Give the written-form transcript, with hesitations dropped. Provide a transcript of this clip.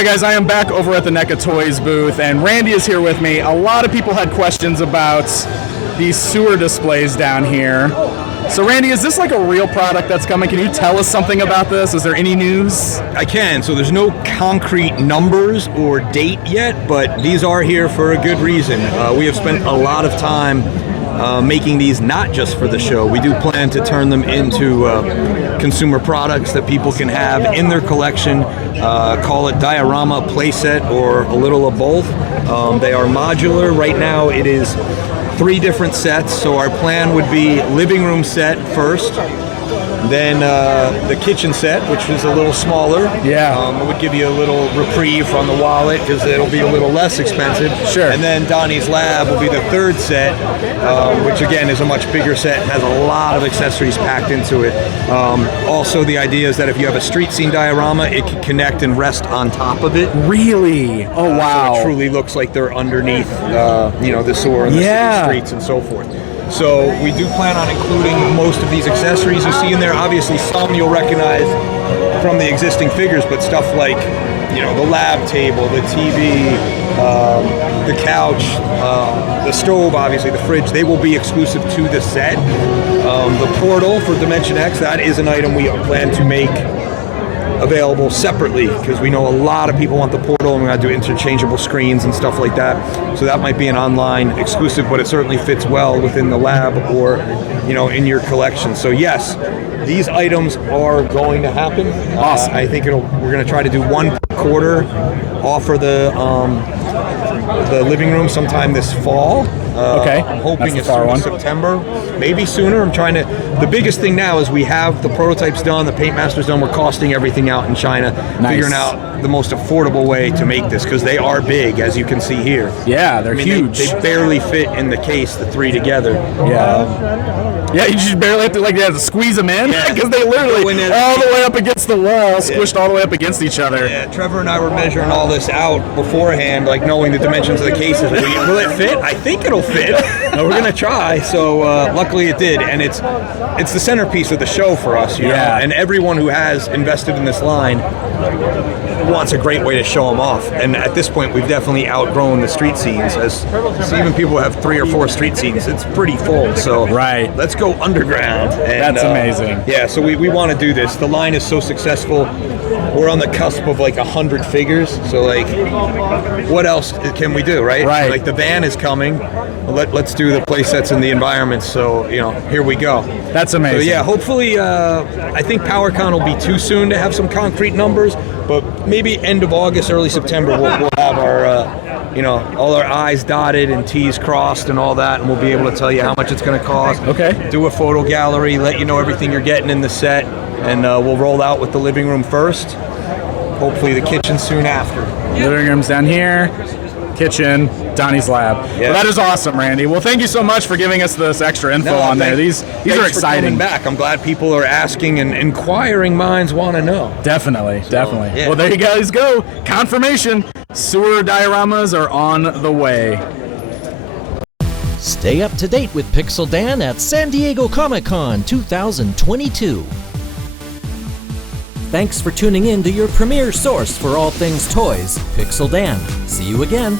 right, guys, I am back over at the NECA Toys booth, and Randy is here with me. A lot of people had questions about these sewer displays down here. So, Randy, is this like a real product that's coming? Can you tell us something about this? Is there any news? I can. So there's no concrete numbers or date yet, but these are here for a good reason. We have spent a lot of time making these not just for the show. We do plan to turn them into consumer products that people can have in their collection. Call it diorama, playset, or a little of both. They are modular. Right now it is 3 different sets. So our plan would be living room set first, then the kitchen set, which is a little smaller. Yeah. It would give you a little reprieve from the wallet because it'll be a little less expensive. Sure. And then Donnie's Lab will be the 3rd set, which again is a much bigger set and has a lot of accessories packed into it. Also, the idea is that if you have a street scene diorama, it can connect and rest on top of it. Really? Oh, wow. So it truly looks like they're underneath, the sewer and the city streets and so forth. So we do plan on including most of these accessories you see in there. Obviously, some you'll recognize from the existing figures, but stuff like, the lab table, the TV, the couch, the stove, obviously the fridge, they will be exclusive to the set. The portal for Dimension X, that is an item we plan to make available separately because we know a lot of people want the portal and we're going to do interchangeable screens and stuff like that. So that might be an online exclusive, but it certainly fits well within the lab or, in your collection. So yes, these items are going to happen. Awesome. I think we're going to try to do 1 per quarter, offer the living room sometime this fall. Okay. I'm hoping That's as the far soon as one. September, maybe sooner. The biggest thing now is we have the prototypes done, the paint masters done. We're costing everything out in China, figuring out the most affordable way to make this because they are big, as you can see here. Yeah, they're huge. They barely fit in the case, the 3 together. Yeah, you just barely have to squeeze them in because they literally all the way up against the wall, squished all the way up against each other. Yeah, Trevor and I were measuring all this out beforehand, knowing the dimensions of the cases. Will it fit? I think it'll fit. We're gonna try. So luckily it did, and it's the centerpiece of the show for us. You know? And everyone who has invested in this line wants a great way to show them off. And at this point, we've definitely outgrown the street scenes. As even people who have 3 or 4 street scenes, it's pretty full. So let's go underground. And, that's amazing. Yeah, so we want to do this. The line is so successful. We're on the cusp of 100 figures. So what else can we do, right? Right. The van is coming. Let's do the play sets and the environments. So here we go. That's amazing. So yeah, hopefully, I think PowerCon will be too soon to have some concrete numbers, but maybe end of August, early September, we'll have our, all our I's dotted and T's crossed and all that, and we'll be able to tell you how much it's going to cost. Okay. Do a photo gallery, let you know everything you're getting in the set, and we'll roll out with the living room first. Hopefully the kitchen soon after. Living room's down here. Kitchen, Donnie's Lab. Yeah. Well, that is awesome, Randy. Well, thank you so much for giving us this extra info on there. These are exciting. For coming back. I'm glad people are asking, and inquiring minds want to know. Definitely. Yeah. Well, there you guys go. Confirmation. Sewer dioramas are on the way. Stay up to date with Pixel Dan at San Diego Comic-Con 2022. Thanks for tuning in to your premier source for all things toys, Pixel Dan. See you again.